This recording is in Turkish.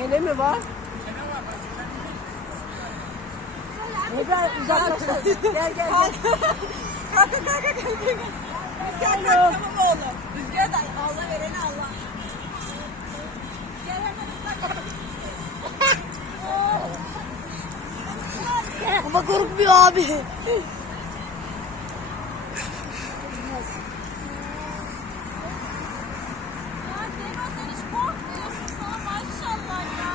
Kene mi var? Neden uzaklaştın? Gel gel gel. Kalk. Rüzgar kalk tamam oğlum. Rüzgar da Allah vereni Allah. Gel hemen uzak. Ama korkmuyor abi. Ya Zeyno sen hiç korkmuyorsun sana maşallah ya.